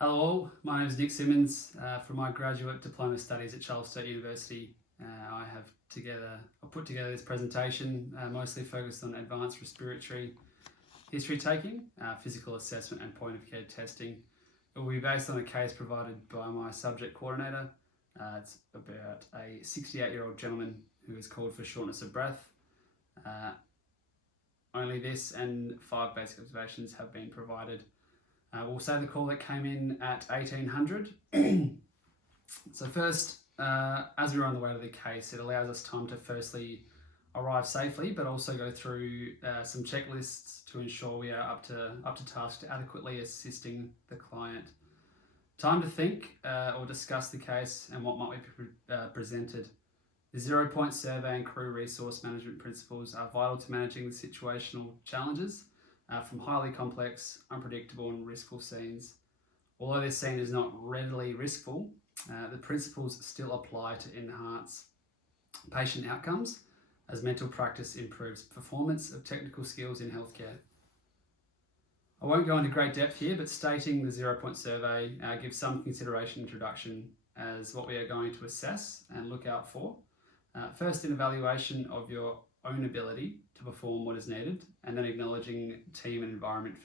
Hello all, my name is Nick Simmons from my graduate diploma studies at Charles State University. I put together this presentation mostly focused on advanced respiratory history taking, physical assessment and point of care testing. It will be based on a case provided by my subject coordinator. It's about a 68-year-old gentleman who is called for shortness of breath. Only this and 5 basic observations have been provided. We'll say the call that came in at 1800. So first, as we were on the way to the case, it allows us time to firstly arrive safely, but also go through some checklists to ensure we are up to task to adequately assisting the client. Time to think or discuss the case and what might be presented. The 0-point survey and crew resource management principles are vital to managing the situational challenges from highly complex, unpredictable and riskful scenes. Although this scene is not readily riskful, the principles still apply to enhance patient outcomes as mental practice improves performance of technical skills in healthcare. I won't go into great depth here, but stating the 0-point survey gives some consideration introduction as what we are going to assess and look out for. First, an evaluation of your own ability to perform what is needed, and then acknowledging team and environment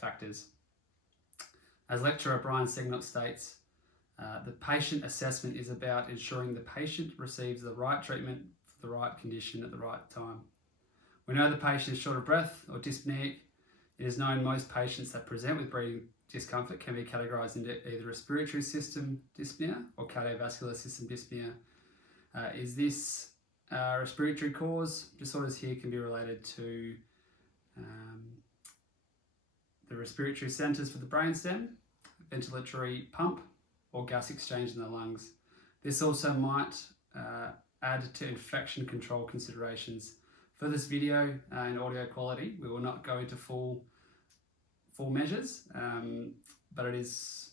factors. As lecturer Brian Segnott states, the patient assessment is about ensuring the patient receives the right treatment for the right condition at the right time. We know the patient is short of breath or dyspneic. It is known most patients that present with breathing discomfort can be categorised into either respiratory system dyspnea or cardiovascular system dyspnea. Is this respiratory cause? Disorders here can be related to the respiratory centres for the brainstem, ventilatory pump, or gas exchange in the lungs. This also might add to infection control considerations. For this video and audio quality, we will not go into full measures, but it is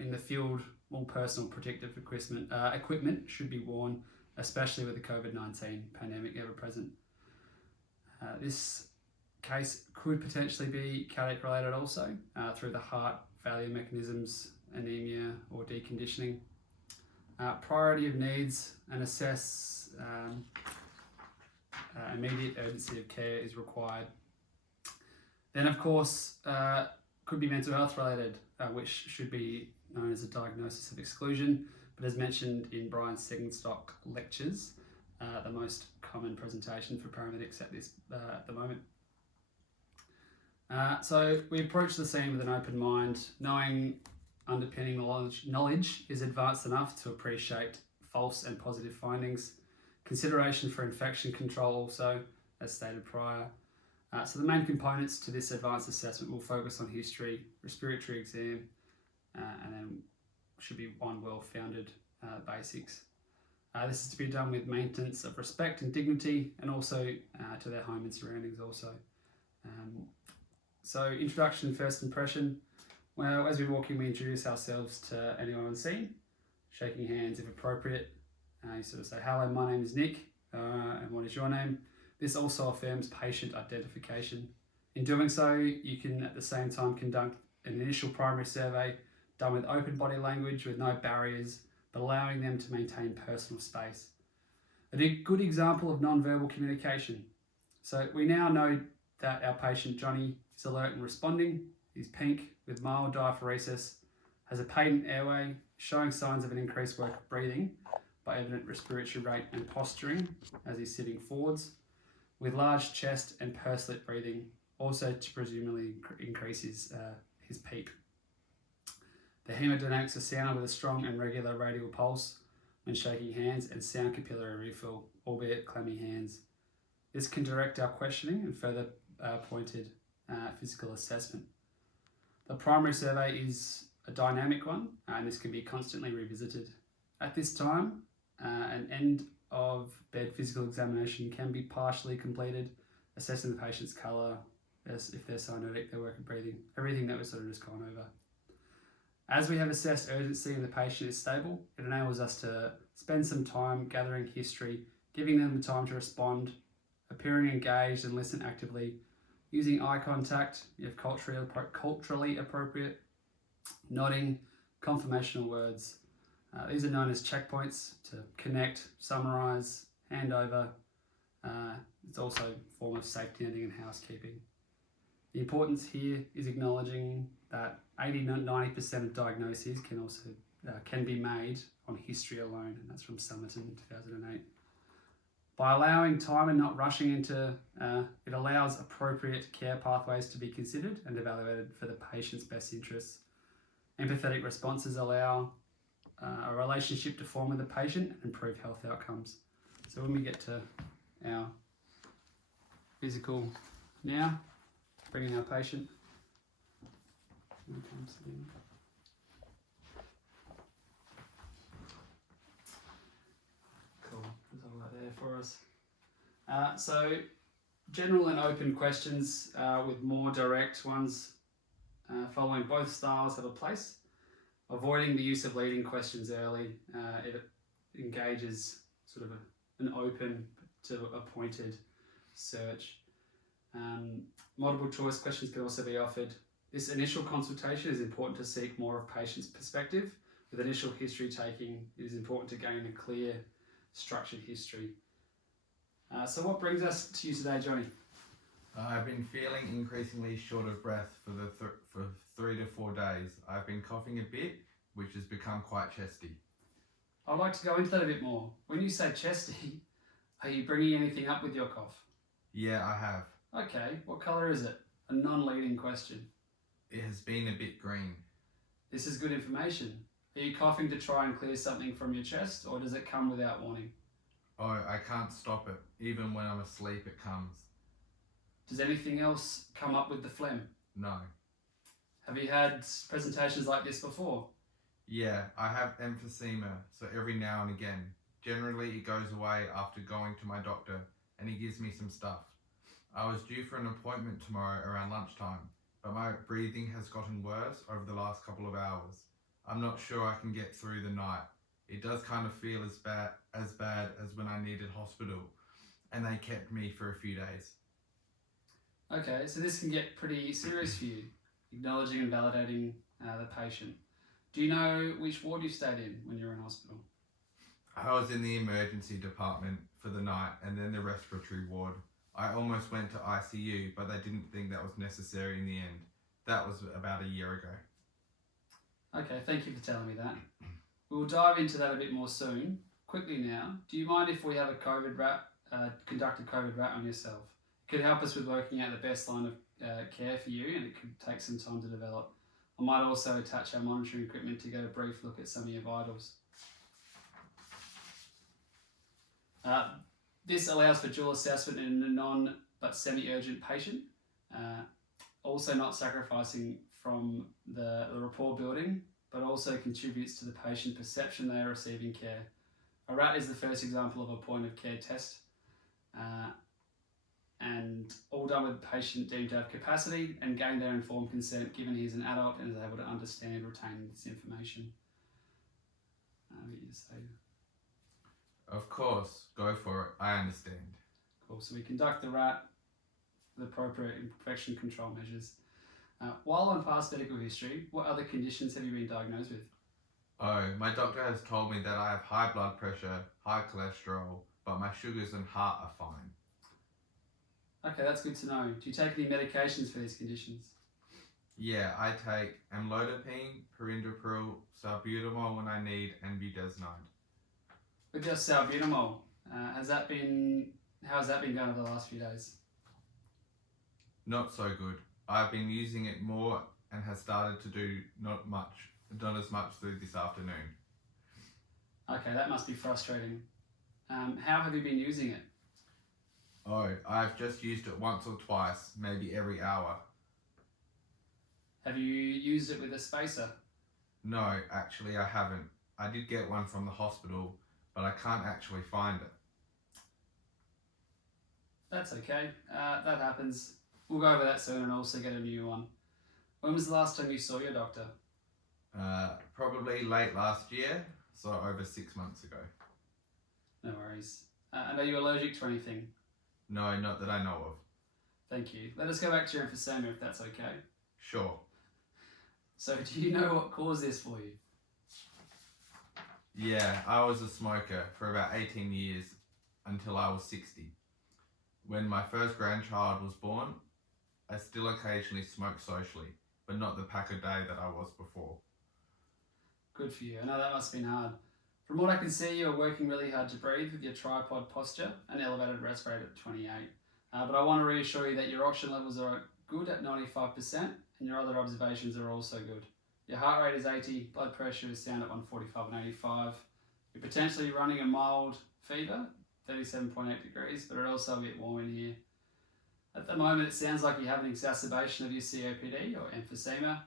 in the field, all personal protective equipment should be worn, especially with the COVID-19 pandemic ever present. This case could potentially be cardiac related also through the heart failure mechanisms, anemia or deconditioning. Priority of needs and assess immediate urgency of care is required. Then of course could be mental health related, which should be known as a diagnosis of exclusion, but as mentioned in Brian Segnott lectures, the most common presentation for paramedics at the moment. So we approach the scene with an open mind, knowing underpinning knowledge is advanced enough to appreciate false and positive findings. Consideration for infection control also, as stated prior. So the main components to this advanced assessment will focus on history, respiratory exam, and then should be one well-founded basics. This is to be done with maintenance of respect and dignity, and also to their home and surroundings also. So introduction, first impression. Well, as we walk in, we introduce ourselves to anyone on scene, shaking hands if appropriate. You sort of say, hello, my name is Nick, and what is your name? This also affirms patient identification. In doing so, you can at the same time conduct an initial primary survey done with open body language with no barriers, but allowing them to maintain personal space. A good example of non-verbal communication. So we now know that our patient Johnny is alert and responding. He's pink with mild diaphoresis, has a patent airway, showing signs of an increased work of breathing by evident respiratory rate and posturing as he's sitting forwards, with large chest and pursed-lip breathing, also to presumably increase his PEEP. The hemodynamics are sound with a strong and regular radial pulse when shaking hands and sound capillary refill, albeit clammy hands. This can direct our questioning and further pointed physical assessment. The primary survey is a dynamic one, and this can be constantly revisited. At this time, an end of bed physical examination can be partially completed, assessing the patient's colour, if they're cyanotic, their work of breathing, everything that we've sort of just gone over. As we have assessed urgency and the patient is stable, it enables us to spend some time gathering history, giving them the time to respond, appearing engaged and listen actively, using eye contact if culturally appropriate, Nodding, confirmational words. These are known as checkpoints to connect, summarise, hand over. It's also a form of safety netting and housekeeping. The importance here is acknowledging that 80-90% of diagnoses can be made on history alone, and that's from Summerton 2008. By allowing time and not rushing into it allows appropriate care pathways to be considered and evaluated for the patient's best interests. Empathetic responses allow a relationship to form with the patient and improve health outcomes. So when we get to our physical now, bring in our patient. Cool, there's all that there for us. So general and open questions with more direct ones following both styles have a place. Avoiding the use of leading questions early, it engages sort of an open to a pointed search. Multiple choice questions can also be offered. This initial consultation is important to seek more of patient's perspective. With initial history taking, it is important to gain a clear, structured history. So what brings us to you today, Johnny? I've been feeling increasingly short of breath for 3 to 4 days. I've been coughing a bit, which has become quite chesty. I'd like to go into that a bit more. When you say chesty, are you bringing anything up with your cough? Yeah, I have. Okay, what colour is it? A non-leading question. It has been a bit green. This is good information. Are you coughing to try and clear something from your chest, or does it come without warning? Oh, I can't stop it. Even when I'm asleep, it comes. Does anything else come up with the phlegm? No. Have you had presentations like this before? Yeah, I have emphysema, so every now and again. Generally, it goes away after going to my doctor, and he gives me some stuff. I was due for an appointment tomorrow around lunchtime, but my breathing has gotten worse over the last couple of hours. I'm not sure I can get through the night. It does kind of feel as bad as when I needed hospital, and they kept me for a few days. Okay, so this can get pretty serious for you, acknowledging and validating the patient. Do you know which ward you stayed in when you were in hospital? I was in the emergency department for the night and then the respiratory ward. I almost went to ICU, but they didn't think that was necessary in the end. That was about a year ago. Okay, thank you for telling me that. We'll dive into that a bit more soon. Quickly now, do you mind if we have a conduct a COVID rat on yourself? It could help us with working out the best line of care for you, and it could take some time to develop. I might also attach our monitoring equipment to get a brief look at some of your vitals. This allows for dual assessment in a non but semi-urgent patient, also not sacrificing from the rapport building, but also contributes to the patient perception they are receiving care. A RAT is the first example of a point of care test, and all done with the patient deemed to have capacity and gain their informed consent given he is an adult and is able to understand and retain this information. Of course, go for it. I understand. Cool. So we conduct the RAT with appropriate infection control measures. While on past medical history, what other conditions have you been diagnosed with? Oh, my doctor has told me that I have high blood pressure, high cholesterol, but my sugars and heart are fine. Okay, that's good to know. Do you take any medications for these conditions? Yeah, I take amlodipine, perindopril, salbutamol when I need, and budesonide. With your salbutamol, how has that been going over the last few days? Not so good. I've been using it more and has started to do not as much through this afternoon. Okay, that must be frustrating. How have you been using it? Oh, I've just used it once or twice, maybe every hour. Have you used it with a spacer? No, actually I haven't. I did get one from the hospital, but I can't actually find it. That's okay, that happens. We'll go over that soon and also get a new one. When was the last time you saw your doctor? Probably late last year, so over 6 months ago. No worries. And are you allergic to anything? No, not that I know of. Thank you. Let us go back to your emphysema if that's okay. Sure. So do you know what caused this for you? Yeah, I was a smoker for about 18 years until I was 60. When my first grandchild was born, I still occasionally smoke socially, but not the pack a day that I was before. Good for you. I know that must have been hard. From what I can see, you're working really hard to breathe with your tripod posture and elevated respirate at 28. But I want to reassure you that your oxygen levels are good at 95% and your other observations are also good. Your heart rate is 80, blood pressure is down at 145 and 85. You're potentially running a mild fever, 37.8 degrees, but it's also a bit warm in here. At the moment, it sounds like you have an exacerbation of your COPD or emphysema,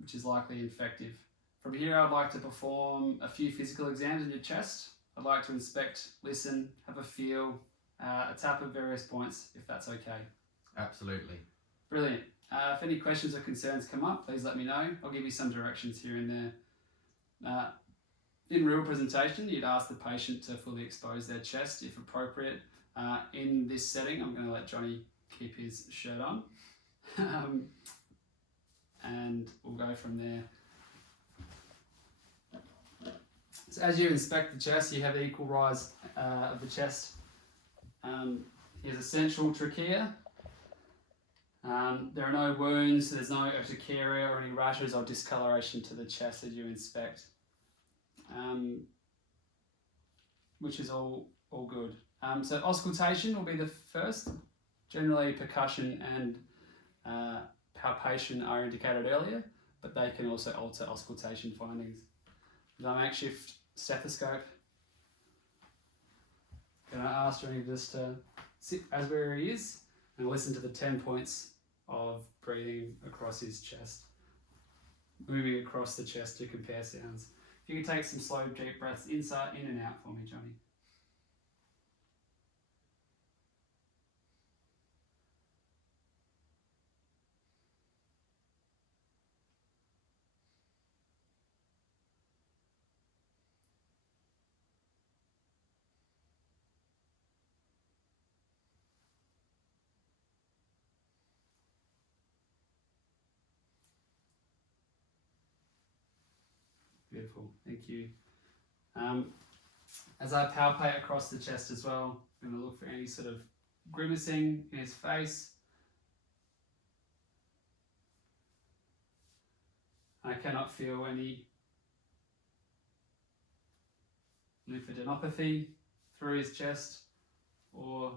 which is likely infective. From here, I'd like to perform a few physical exams in your chest. I'd like to inspect, listen, have a feel, a tap of various points, if that's okay. Absolutely. Brilliant. If any questions or concerns come up, please let me know. I'll give you some directions here and there. In real presentation, you'd ask the patient to fully expose their chest if appropriate. In this setting, I'm going to let Johnny keep his shirt on. And we'll go from there. So as you inspect the chest, you have the equal rise of the chest. Here's a central trachea. There are no wounds, there's no urticaria or any rashes or discoloration to the chest as you inspect, which is all good. So auscultation will be the first. Generally percussion and palpation are indicated earlier, but they can also alter auscultation findings. The makeshift stethoscope. Can I ask Johnny just to sit as where he is and listen to the 10 points of breathing across his chest, moving across the chest to compare sounds. If you can take some slow deep breaths inside, in and out for me, Johnny. Beautiful, thank you. As I palpate across the chest as well, I'm going to look for any sort of grimacing in his face. I cannot feel any lymphadenopathy through his chest or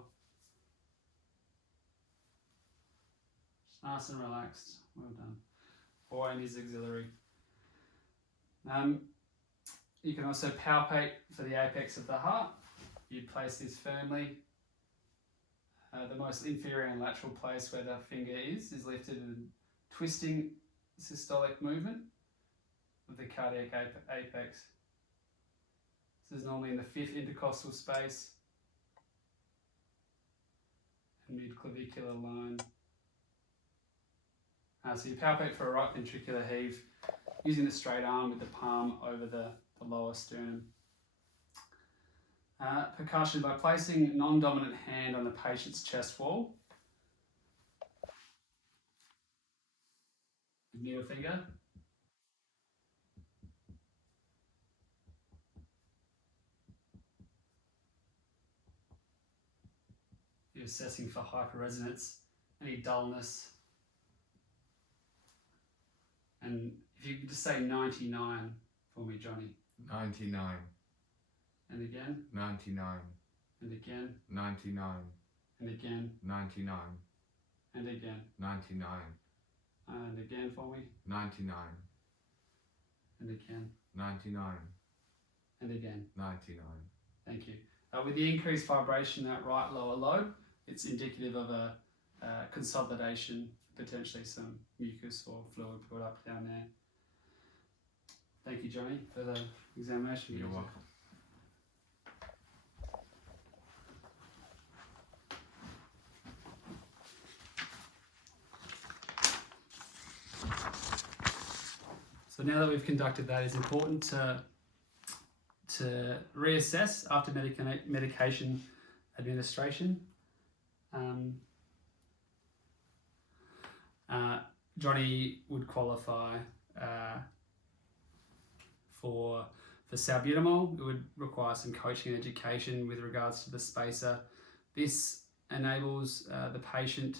just nice and relaxed. Well done. Or in his axillary. You can also palpate for the apex of the heart. You place this firmly. The most inferior and lateral place where the finger is lifted in twisting systolic movement of the cardiac apex. This is normally in the 5th intercostal space and mid-clavicular line. So you palpate for a right ventricular heave using the straight arm with the palm over the lower sternum. Percussion by placing non-dominant hand on the patient's chest wall. Middle finger. You're assessing for hyperresonance, any dullness. And if you could just say 99 for me, Johnny. 99. And again. 99. And again. 99. And again. 99. And again. 99. And again for me. 99. And again. 99. And again. 99. Thank you. With the increased vibration in that right lower lobe, it's indicative of a consolidation, potentially some mucus or fluid built up down there. Thank you, Johnny, for the examination. You're welcome. So now that we've conducted that, it's important to reassess after medication administration. Johnny would qualify For salbutamol, it would require some coaching and education with regards to the spacer. This enables the patient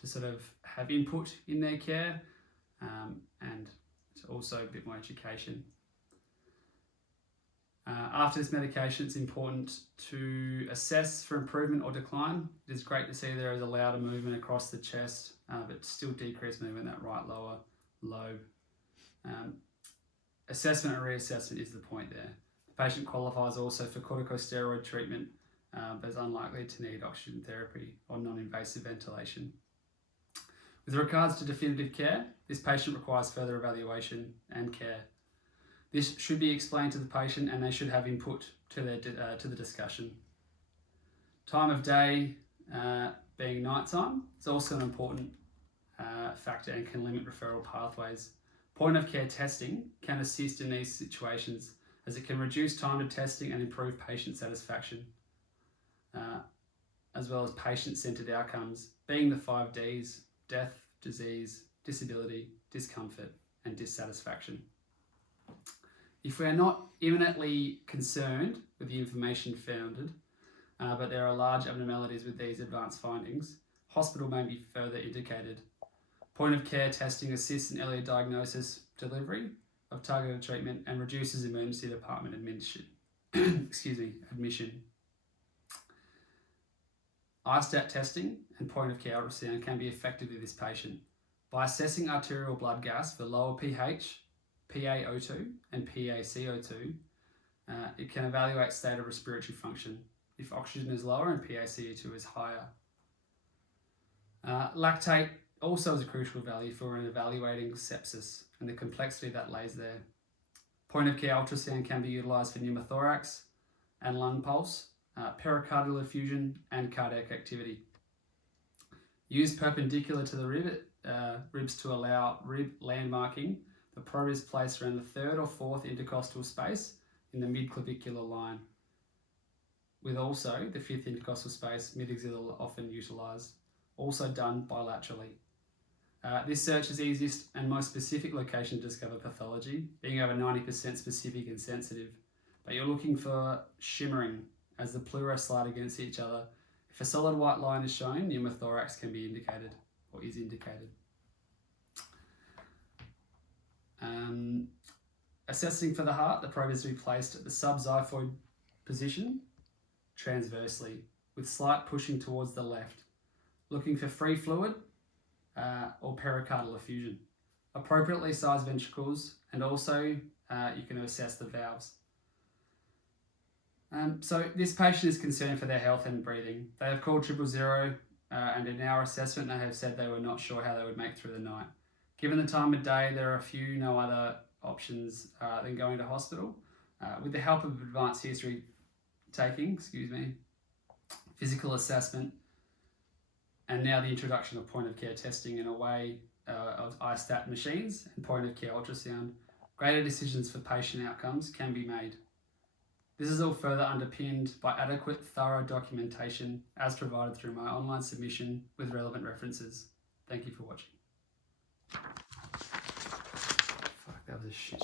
to sort of have input in their care, and also a bit more education. After this medication, it's important to assess for improvement or decline. It is great to see there is allowed a movement across the chest, but still decreased movement in that right lower lobe. Assessment and reassessment is the point there. The patient qualifies also for corticosteroid treatment, but is unlikely to need oxygen therapy or non-invasive ventilation. With regards to definitive care, this patient requires further evaluation and care. This should be explained to the patient, and they should have input to the discussion. Time of day being nighttime is also an important factor and can limit referral pathways. Point of care testing can assist in these situations, as it can reduce time to testing and improve patient satisfaction, as well as patient-centered outcomes, being the 5 Ds: death, disease, disability, discomfort, and dissatisfaction. If we are not imminently concerned with the information found, but there are large abnormalities with these advanced findings, hospital may be further indicated. Point of care testing assists in earlier diagnosis, delivery of targeted treatment, and reduces emergency department admission. ISTAT testing and point of care ultrasound can be effective with this patient. By assessing arterial blood gas for lower pH, PaO2 and PaCO2, it can evaluate state of respiratory function if oxygen is lower and PaCO2 is higher. Lactate also is a crucial value for evaluating sepsis and the complexity that lays there. Point of care ultrasound can be utilised for pneumothorax and lung pulse, pericardial effusion, and cardiac activity. Used perpendicular to the ribs to allow rib landmarking, the probe is placed around the 3rd or 4th intercostal space in the mid-clavicular line, with also the 5th intercostal space mid-axillary often utilised, also done bilaterally. This search is easiest and most specific location to discover pathology, being over 90% specific and sensitive, but you're looking for shimmering as the pleura slide against each other. If a solid white line is shown, pneumothorax can be indicated or is indicated. Assessing for the heart, the probe is to be placed at the subxiphoid position transversely with slight pushing towards the left, looking for free fluid or pericardial effusion. Appropriately sized ventricles, and also you can assess the valves. So this patient is concerned for their health and breathing. They have called 000 and in our assessment they have said they were not sure how they would make through the night. Given the time of day, there are no other options than going to hospital. With the help of advanced history taking, physical assessment, and now the introduction of point of care testing in a way of ISTAT machines and point of care ultrasound, greater decisions for patient outcomes can be made. This is all further underpinned by adequate, thorough documentation as provided through my online submission with relevant references. Thank you for watching. Fuck, that was a shit